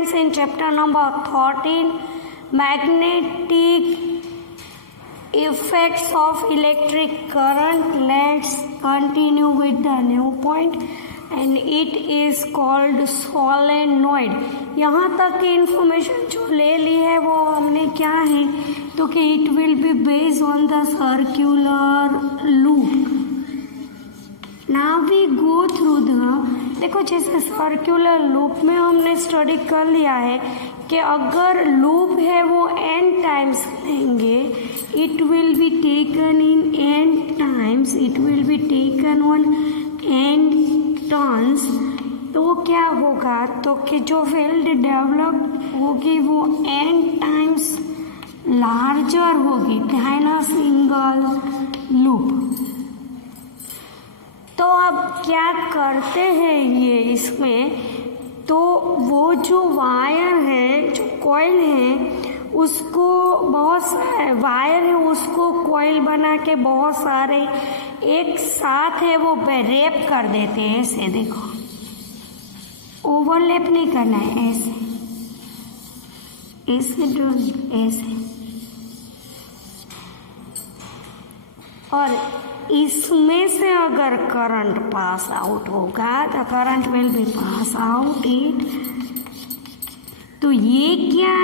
students in chapter number 13, magnetic effects of electric current. Let's continue with the new point and it is called solenoid. यहाँ तक की इंफॉर्मेशन जो ले ली है वो हमने क्या है तो कि it will be based on the circular loop. Now we go through the, देखो जैसे सर्कुलर लूप में हमने स्टडी कर लिया है कि अगर लूप है वो n टाइम्स लेंगे, it will be taken in n times, it will be taken on n turns. तो क्या होगा तो कि जो फील्ड डेवलप होगी वो n टाइम्स लार्जर होगी देन अ सिंगल लूप. तो अब क्या करते हैं ये इसमें, तो वो जो वायर है, जो कॉइल है, उसको बहुत सारे वायर है उसको कॉइल बना के बहुत सारे एक साथ है वो रैप कर देते हैं. ऐसे देखो, ओवरलैप नहीं करना है, ऐसे ऐसे ऐसे. और इसमें से अगर करंट पास आउट होगा, the current will be pass out it. तो ये क्या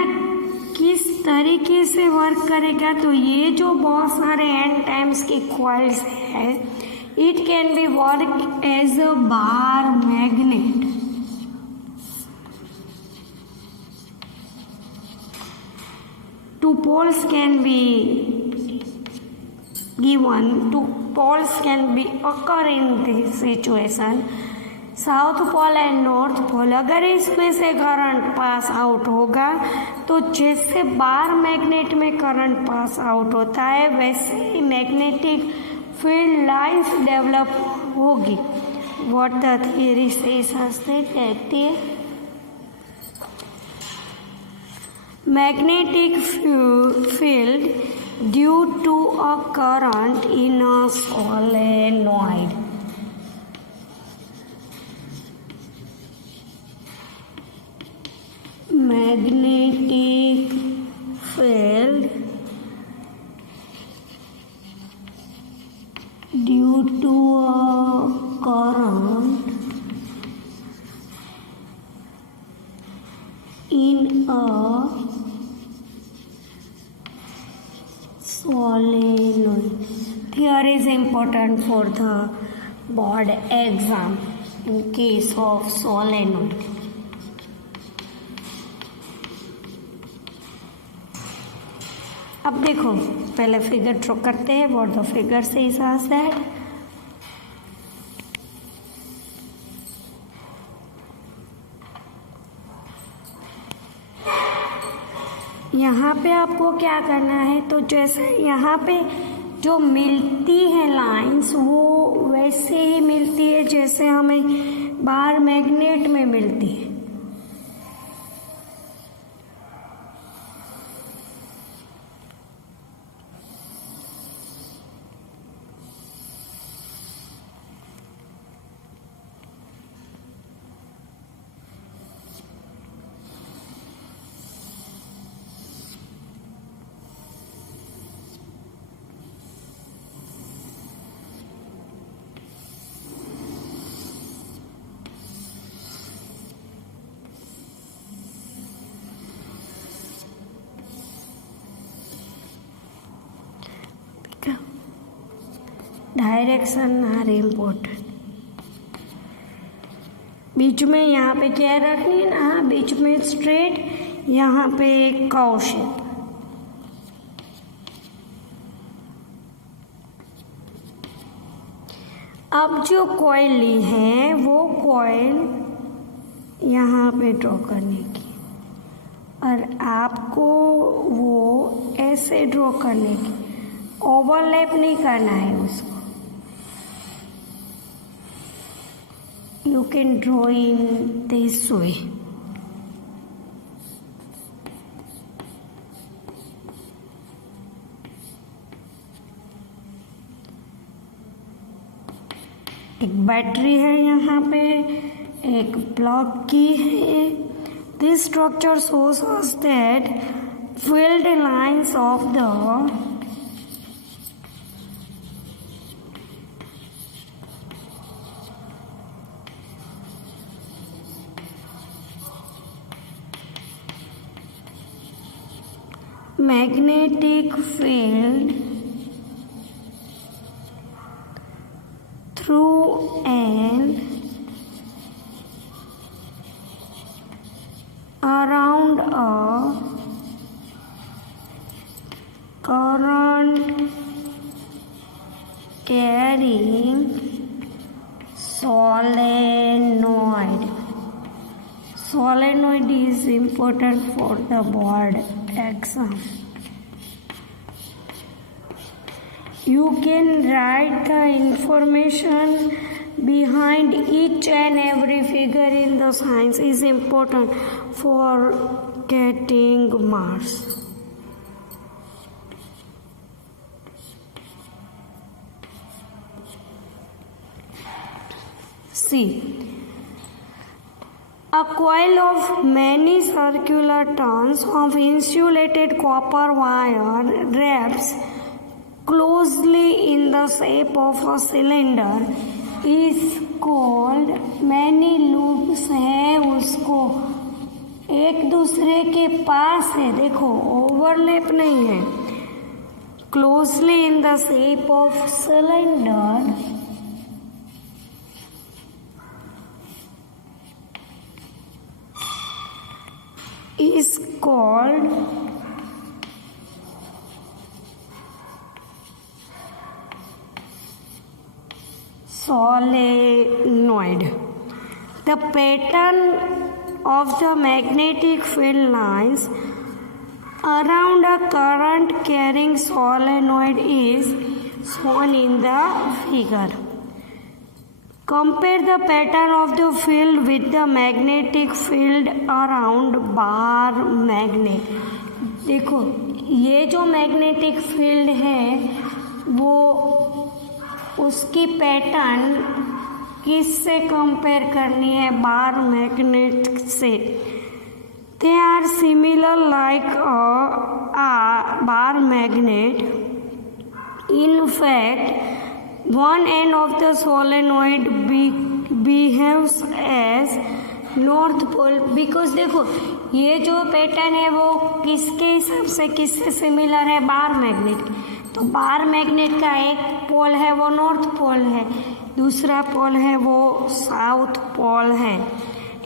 किस तरीके से वर्क करेगा, तो ये जो बहुत सारे n टाइम्स के कॉइल्स है, it can be work as a bar magnet. Two poles can be given, two poles can be occur in this situation, south pole and north pole. अगर इसमें से करंट पास आउट होगा तो जैसे bar magnet में current pass out होता है वैसे ही मैग्नेटिक फील्ड लाइंस डेवलप होगी. व्हाट द थियरी सेज कहती है magnetic field due to a current in a solenoid. Magnetic field due to a current in a solenoid. Here is important for the board exam in case of solenoid. अब देखो पहले figure draw करते हैं. What the figure says as that, यहाँ पे आपको क्या करना है, तो जैसे यहाँ पे जो मिलती है लाइंस वो वैसे ही मिलती है जैसे हमें बार मैग्नेट में मिलती है. Direction are important. बीच में यहाँ पे क्या रखनी है ना, बीच में स्ट्रेट, यहाँ पे एक कर्व शेप. अब जो कॉइल ली है वो कॉइल यहाँ पे ड्रॉ करने की, और आपको वो ऐसे ड्रॉ करने की, ओवरलैप नहीं करना है उसको. You can draw in this way. एक बैटरी है यहाँ पे, एक प्लग की है, This structure shows us that field lines of the magnetic field through and around a current carrying solenoid. Solenoid is important for the board exam. You can write the information behind each and every figure in the science is important for getting marks. See, a coil of many circular turns of insulated copper wire wraps closely in the shape of a cylinder is called, many loops है उसको एक दूसरे के पास है, देखो ओवरलैप नहीं है, closely in the shape of cylinder is called solenoid. The pattern of the magnetic field lines around a current carrying solenoid is shown in the figure. Compare the pattern of the field with the magnetic field around bar magnet. देखो ये जो magnetic field है वो उसकी पैटर्न किससे कंपेयर करनी है, bar magnet से. They are similar like a bar magnet. In fact one end of the solenoid behaves as north pole. because देखो ये जो पैटर्न है वो किसके हिसाब से किससे सिमिलर है, बार मैग्नेट. तो बार मैग्नेट का एक पोल है वो नॉर्थ पोल है, दूसरा पोल है वो साउथ पोल है.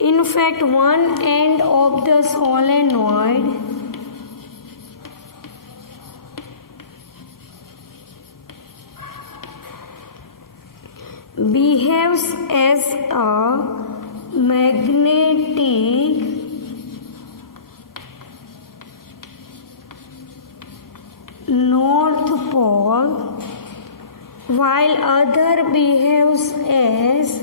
In fact one end of the solenoid behaves as a magnetic north pole while other behaves as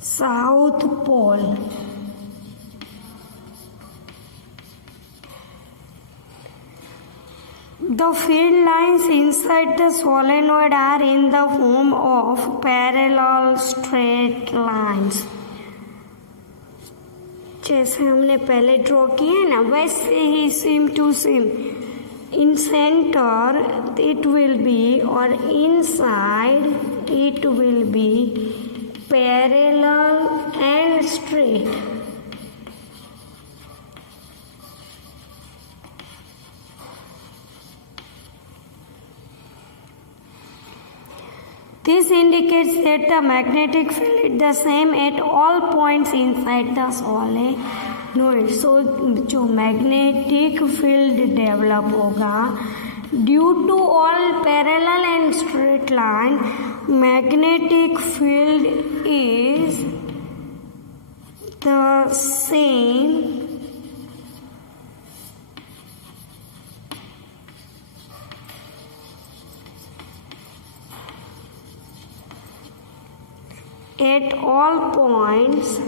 south pole. The field lines inside the solenoid are in the form of parallel straight lines. जैसे हमने पहले ड्रॉ किए हैं ना वैसे ही same to same. In center it will be or inside it will be parallel and straight. This indicates that the magnetic field is the same at all points inside the solenoid. So जो magnetic field develop होगा due to all parallel and straight line, magnetic field is the same at all points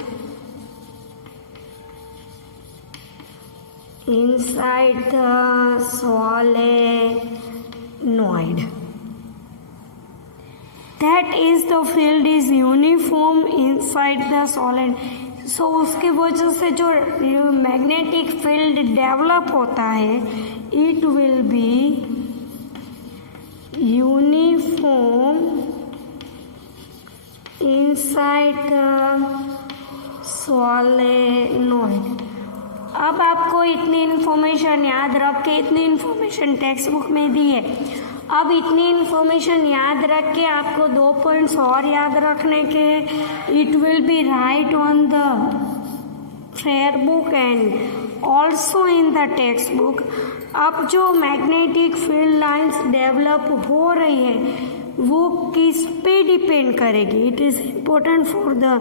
inside the solenoid. That is, the field is uniform inside the solenoid. सो उसके वजह से जो magnetic field develop होता है it will be uniform inside the solenoid. अब आपको इतनी इन्फॉर्मेशन याद रख के, इतनी इन्फॉर्मेशन टेक्स्ट बुक में दी है, अब इतनी इन्फॉर्मेशन याद रख के आपको 2 पॉइंट्स और याद रखने के, it will B right on the fair book and also in the text book. अब जो मैग्नेटिक फील्ड लाइंस डेवलप हो रही है वो किस पे डिपेंड करेगी? It is important for the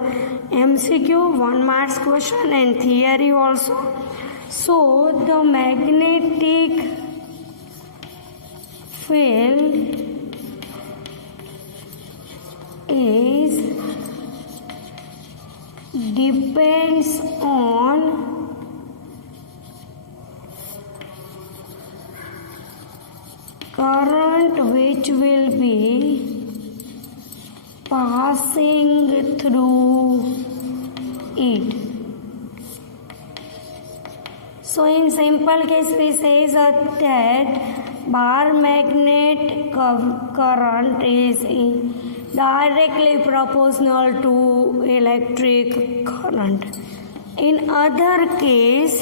MCQ 1 marks question and theory also. So the magnetic field is depends on current which will be passing through it. So in simple case we say that bar magnet current is directly proportional to electric current. In other case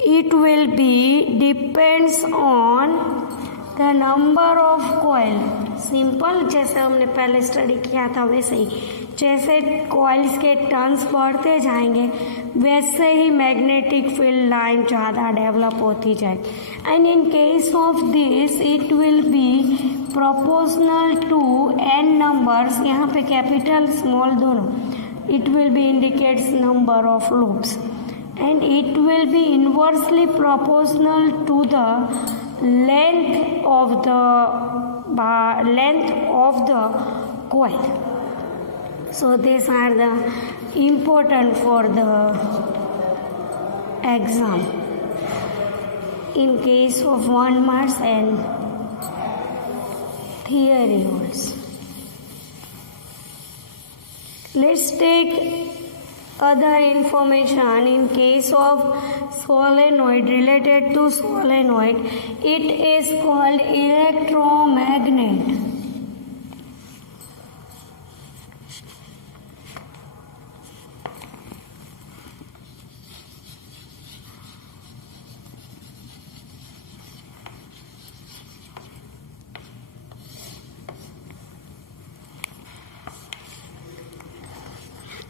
it will be depends on the number of coil. Simple जैसे हमने पहले स्टडी किया था वैसे ही, जैसे कॉइल्स के टर्न्स बढ़ते जाएंगे वैसे ही मैग्नेटिक फील्ड लाइन ज़्यादा डेवलप होती जाएगी। And in case of this it will be proportional to n numbers, यहाँ पे कैपिटल स्मॉल दोनों, it will be indicates number of loops and it will be inversely proportional to the length of the coil. So these are the important for the exam in case of 1 marks and theory also. Let's take other information. In case of solenoid, related to solenoid, it is called electromagnet.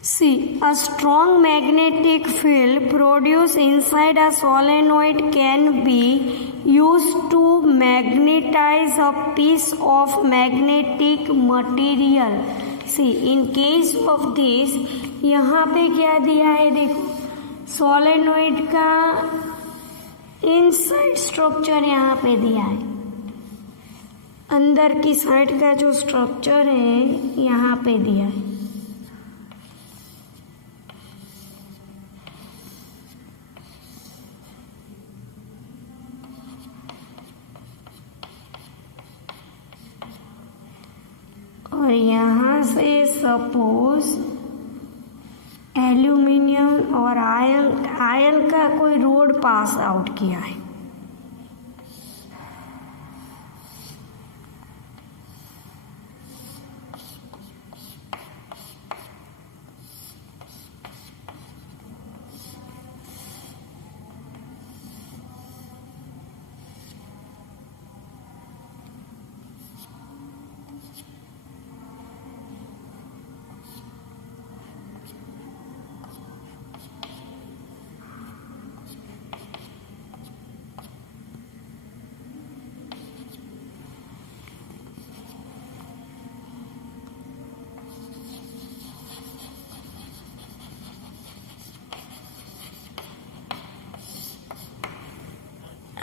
See, a strong magnetic field produced inside a solenoid can be used to magnetize a piece of magnetic material. See, in case of this, यहाँ पे क्या दिया है देखो, सोलेनोइड का inside structure यहाँ पे दिया है, अंदर की साइड का जो स्ट्रक्चर है यहाँ पे दिया है। और यहाँ से सपोज एल्यूमिनियम और आयन का कोई रोड पास आउट किया है,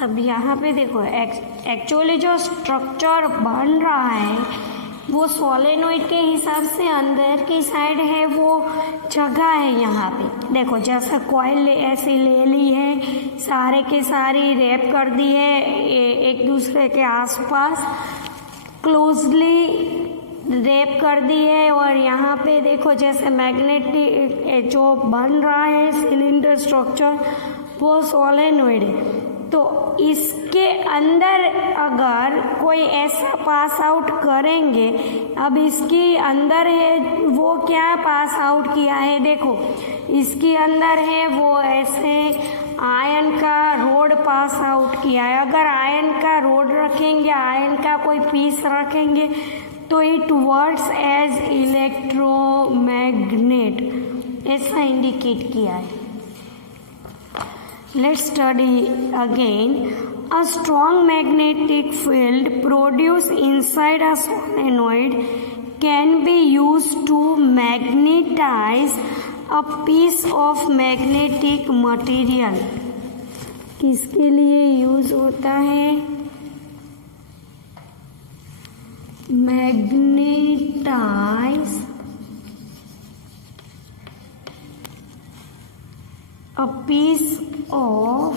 अब यहाँ पे देखो एक्चुअली जो स्ट्रक्चर बन रहा है वो सोलेनोइड के हिसाब से अंदर की साइड है, वो जगह है यहाँ पे देखो, जैसा कॉइल ऐसी ले ली है, सारे के सारी रैप कर दी है एक दूसरे के आसपास, क्लोजली रैप कर दी है और यहाँ पे देखो जैसे मैग्नेटिक जो बन रहा है सिलेंडर स्ट्रक्चर वो सोलेनोइड है। तो इसके अंदर अगर कोई ऐसा पास आउट करेंगे, अब इसके अंदर है वो क्या पास आउट किया है, देखो इसके अंदर है वो ऐसे आयन का रोड पास आउट किया है। अगर आयन का रोड रखेंगे, आयन का कोई पीस रखेंगे तो इट वर्क्स एज इलेक्ट्रोमैग्नेट, ऐसा इंडिकेट किया है। Let's study again. A strong magnetic field produced inside a solenoid can be used to magnetize a piece of magnetic material. किसके लिए यूज होता है? Magnetize a piece of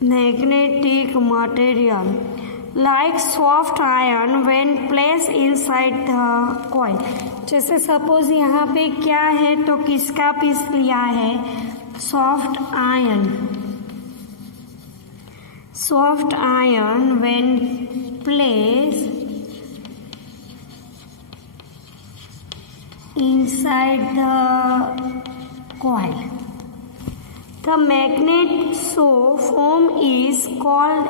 magnetic material like soft iron when placed inside the coil. जैसे सपोज यहाँ पे क्या है तो किसका पीस लिया है? Soft ion. Soft iron when placed inside the coil. The magnet so form is called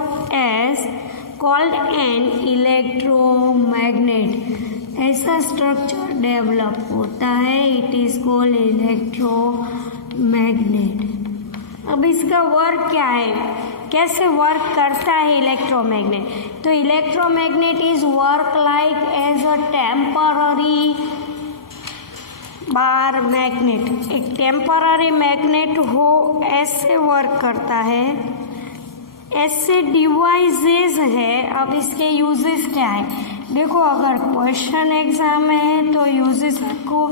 an electromagnet. ऐसा स्ट्रक्चर डेवलप होता है, इट इज कॉल्ड इलेक्ट्रोमैग्नेट। अब इसका वर्क क्या है, कैसे वर्क करता है इलेक्ट्रोमैग्नेट? तो electromagnet is work like as a temporary bar magnet. एक टेम्पररी मैग्नेट हो ऐसे वर्क करता है, ऐसे डिवाइसेस है। अब इसके यूजेस क्या है, देखो अगर क्वेश्चन एग्जाम में है तो यूजेस आपको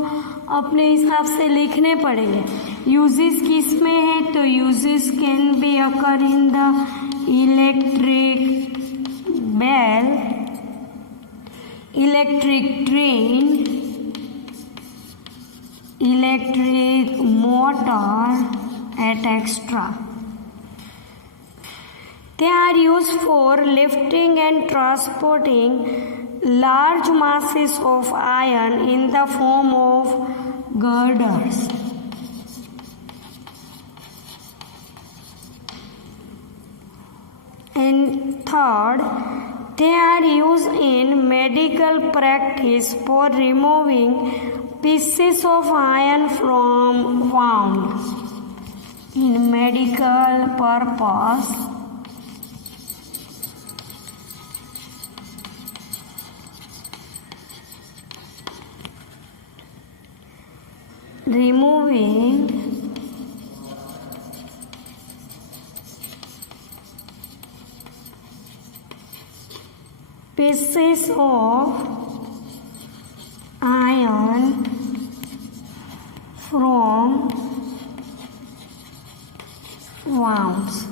अपने हिसाब से लिखने पड़ेंगे। यूजेस किस में है तो uses can be occur in the electric bell, electric train, electric motor et extra. They are used for lifting and transporting large masses of iron in the form of girders. And third, they are used in medical practice for removing pieces of iron from wounds. In medical purpose, removing pieces of iron from wounds.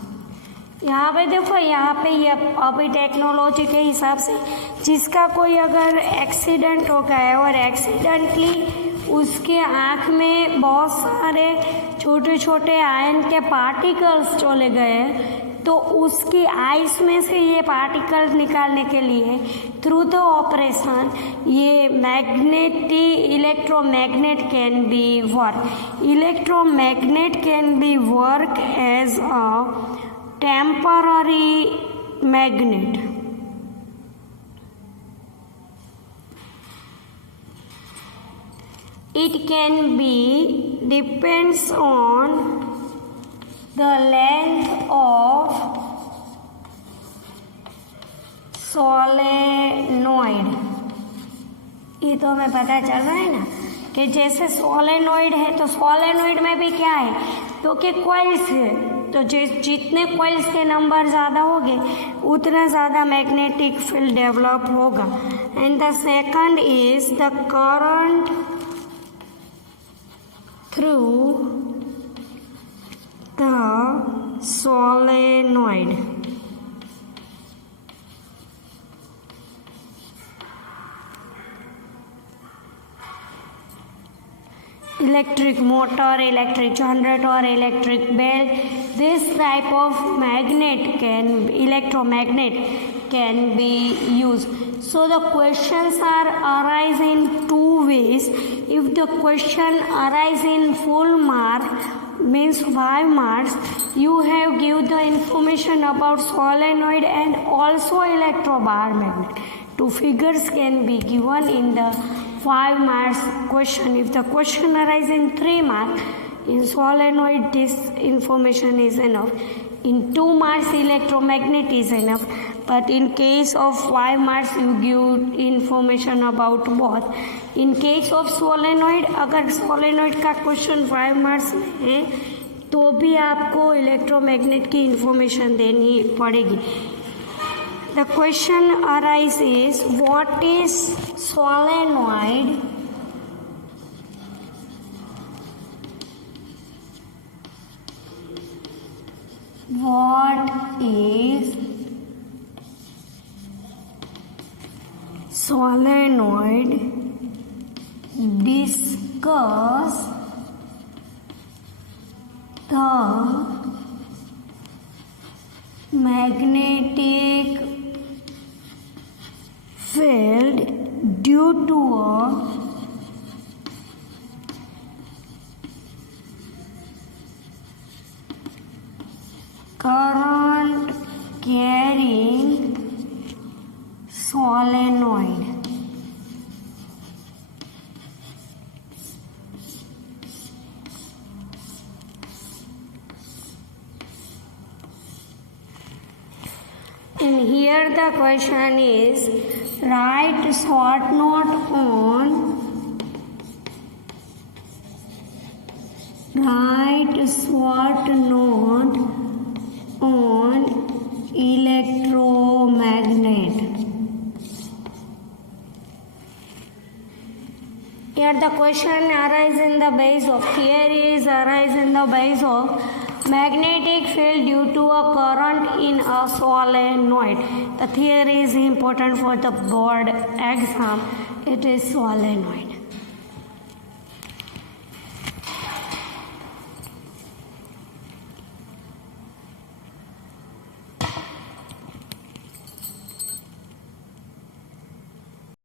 यहाँ पे देखो, यहाँ पे ये अभी टेक्नोलॉजी के हिसाब से जिसका कोई अगर एक्सीडेंट हो गया है और एक्सीडेंटली उसके आँख में बहुत सारे छोटे छोटे आयन के पार्टिकल्स चले गए, तो उसकी आइस में से ये पार्टिकल्स निकालने के लिए थ्रू द ऑपरेशन ये electromagnet can be work. Electromagnet can be work as a temporary magnet. It can be depends on the length of solenoid. ये तो हमें पता चल रहा है ना कि जैसे सोलेनोइड है तो सोलेनोइड में भी क्या है तो कि कॉइल्स है, तो जितने कॉइल्स के नंबर ज़्यादा होंगे उतना ज़्यादा मैग्नेटिक फील्ड डेवलप होगा. And the second is the current through the solenoid. Electric motor, electric generator, electric bell. This type of electromagnet can be used. So the questions arise in two ways. If the question arise in full mark, means 5 marks, you have give the information about solenoid and also electrobar magnet. Two figures can be given in the 5 marks question. If the question arises in 3 marks, in solenoid this information is enough. In 2 marks electromagnet is enough. But in case of 5 marks you give information about both. In case of solenoid, अगर solenoid का question 5 marks में है तो भी आपको electromagnet की information देनी पड़ेगी. The question arises, what is solenoid? What is solenoid? Discuss the magnetic field due to a current carrying solenoid. And here the question is, write short note on electromagnet. Here the question arises in the base of theories, arise in the base of magnetic field due to a current in a solenoid. The theory is important for the board exam. It is solenoid.